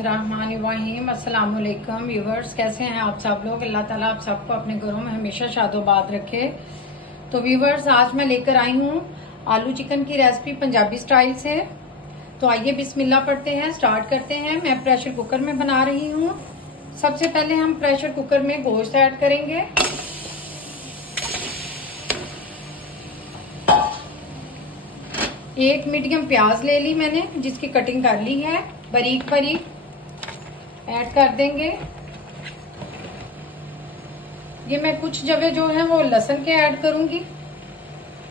बिस्मिल्लाहिर्रहमानिर्रहीम। अस्सलाम वालेकुम व्यूवर्स, कैसे हैं आप सब लोग। अल्लाह ताला आप सबको अपने घरों में हमेशा शादोबाद रखे। तो व्यूवर्स, आज मैं लेकर आई हूँ आलू चिकन की रेसिपी पंजाबी स्टाइल से। तो आइए बिस्मिल्लाह पढ़ते हैं, स्टार्ट करते हैं। मैं प्रेशर कुकर में बना रही हूँ। सबसे पहले हम प्रेशर कुकर में गोश्त ऐड करेंगे। एक मीडियम प्याज ले ली मैंने, जिसकी कटिंग कर ली है बारीक बारीक, ऐड कर देंगे। ये मैं कुछ जगह जो है वो लहसुन के ऐड करूंगी,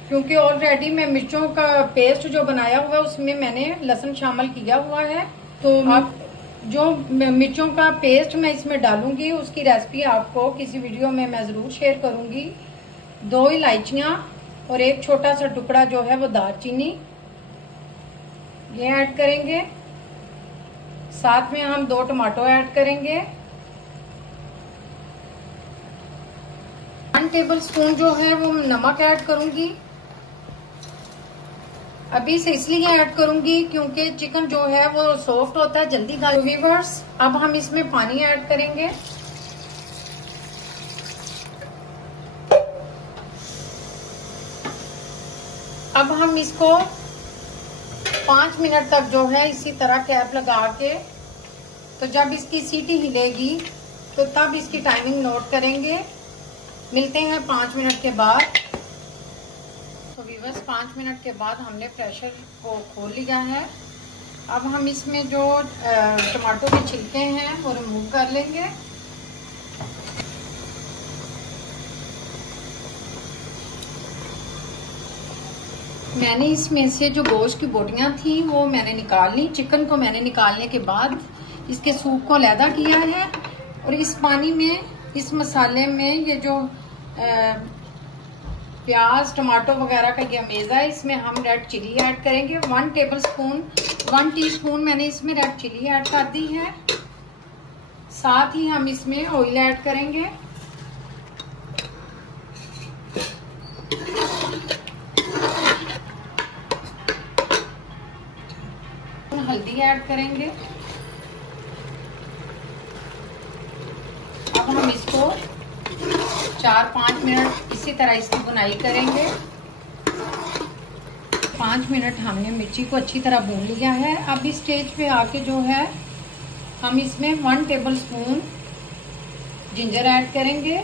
क्योंकि ऑलरेडी मैं मिर्चों का पेस्ट जो बनाया हुआ है उसमें मैंने लहसुन शामिल किया हुआ है। तो आप जो मिर्चों का पेस्ट मैं इसमें डालूंगी उसकी रेसिपी आपको किसी वीडियो में मैं जरूर शेयर करूंगी। 2 इलायचियां और एक छोटा सा टुकड़ा जो है वो दालचीनी, ये ऐड करेंगे। साथ में हम 2 टमाटो ऐड करेंगे। 1 टेबलस्पून जो है वो नमक ऐड करूंगी। अभी से इसलिए ऐड करूंगी क्योंकि चिकन जो है वो सॉफ्ट होता है, जल्दी गल। व्यूअर्स, अब हम इसमें पानी ऐड करेंगे। अब हम इसको 5 मिनट तक जो है इसी तरह कैप लगा के, तो जब इसकी सीटी हिलेगी तो तब इसकी टाइमिंग नोट करेंगे। मिलते हैं 5 मिनट के बाद। तो व्यूअर्स, 5 मिनट के बाद हमने प्रेशर को खोल लिया है। अब हम इसमें जो टमाटो के छिलके हैं वो रिमूव कर लेंगे। मैंने इसमें से जो गोश्त की बोटियां थी वो मैंने निकाल ली। चिकन को मैंने निकालने के बाद इसके सूप को अलहदा किया है, और इस पानी में, इस मसाले में ये जो प्याज टमाटो वगैरह का ये अमेज़ा है, इसमें हम रेड चिली ऐड करेंगे। 1 टीस्पून मैंने इसमें रेड चिली ऐड कर दी है। साथ ही हम इसमें ऑयल ऐड करेंगे। हल्दी ऐड करेंगे। अब हम इसको 4-5 मिनट इसी तरह इसकी बुनाई करेंगे। 5 मिनट हमने मिर्ची को अच्छी तरह भून लिया है। अब इस स्टेज पे आके जो है हम इसमें 1 टेबलस्पून जिंजर ऐड करेंगे।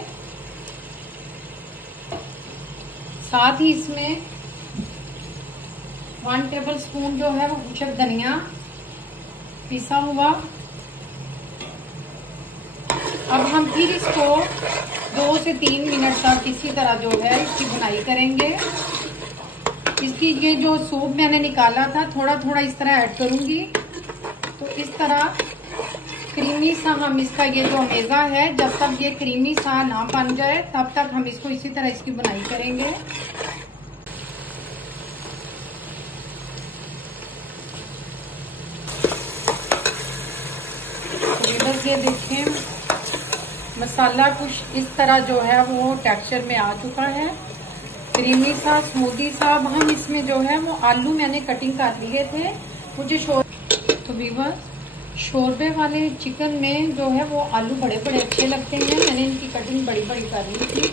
साथ ही इसमें 1 टेबलस्पून जो है वो खुशक धनिया पिसा हुआ। अब हम फिर इसको 2 से 3 मिनट तक इसी तरह जो है इसकी बुनाई करेंगे। इसकी ये जो सूप मैंने निकाला था थोड़ा थोड़ा इस तरह ऐड करूंगी, तो इस तरह क्रीमी सा हम इसका ये जो अमेज़ा है, जब तक ये क्रीमी सा ना बन जाए तब तक हम इसको इसी तरह इसकी बुनाई करेंगे। ये देखें, मसाला कुछ इस तरह जो है वो टेक्सचर में आ चुका है, क्रीमी सा, स्मूदी सा। अब हम इसमें जो है वो आलू मैंने कटिंग कर लिए थे। मुझे तो व्यूअर्स, शोरबे वाले चिकन में जो है वो आलू बड़े बड़े अच्छे लगते हैं। मैंने इनकी कटिंग बड़ी बड़ी कर ली थी।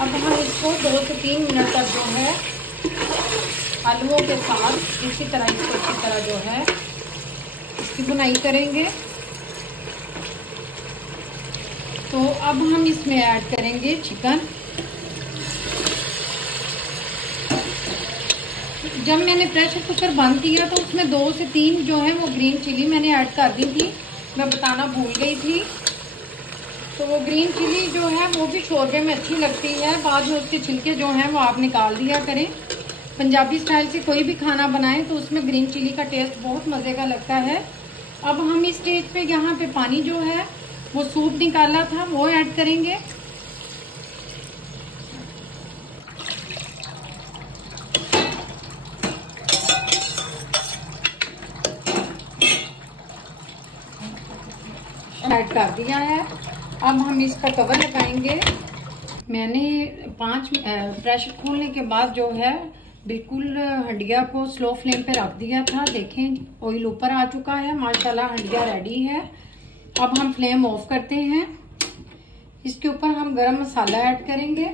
अब हम इसको 2 से 3 मिनट तक जो है आलूओं के साथ इसी तरह इसको अच्छी तरह जो है इसकी बुनाई करेंगे। तो अब हम इसमें ऐड करेंगे चिकन। जब मैंने प्रेशर कुकर बंद किया तो उसमें 2 से 3 जो है वो ग्रीन चिली मैंने ऐड कर दी थी, मैं बताना भूल गई थी। तो वो ग्रीन चिली जो है वो भी शोरबे में अच्छी लगती है। बाद में उसके छिलके जो हैं वो आप निकाल दिया करें। पंजाबी स्टाइल से कोई भी खाना बनाएं तो उसमें ग्रीन चिली का टेस्ट बहुत मजे का लगता है। अब हम इस स्टेज पे यहाँ पे पानी जो है वो सूप निकाला था वो ऐड करेंगे। ऐड कर दिया है। अब हम इसका कवर लगाएंगे। मैंने प्रेशर खोलने के बाद जो है बिल्कुल हंडिया को स्लो फ्लेम पे रख दिया था। देखें ऑयल ऊपर आ चुका है, माशाल्लाह हंडिया रेडी है। अब हम फ्लेम ऑफ करते हैं। इसके ऊपर हम गरम मसाला ऐड करेंगे,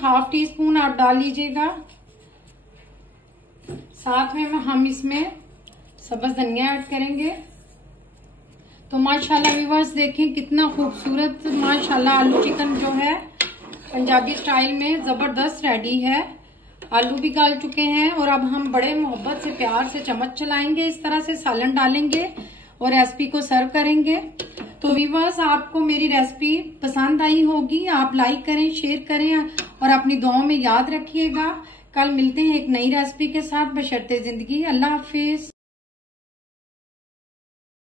हाफ टी स्पून आप डाल लीजिएगा। साथ में हम इसमें सब्ज धनिया ऐड करेंगे। तो माशाल्लाह व्यूअर्स देखें कितना खूबसूरत माशाल्लाह आलू चिकन जो है पंजाबी स्टाइल में जबरदस्त रेडी है। आलू भी गाल चुके हैं और अब हम बड़े मोहब्बत से प्यार से चम्मच चलाएंगे, इस तरह से सालन डालेंगे और रेसिपी को सर्व करेंगे। तो व्यूअर्स आपको मेरी रेसिपी पसंद आई होगी, आप लाइक करें, शेयर करें और अपनी दुआओं में याद रखिएगा। कल मिलते हैं एक नई रेसिपी के साथ, बशर्ते जिंदगी। अल्लाह हाफिज।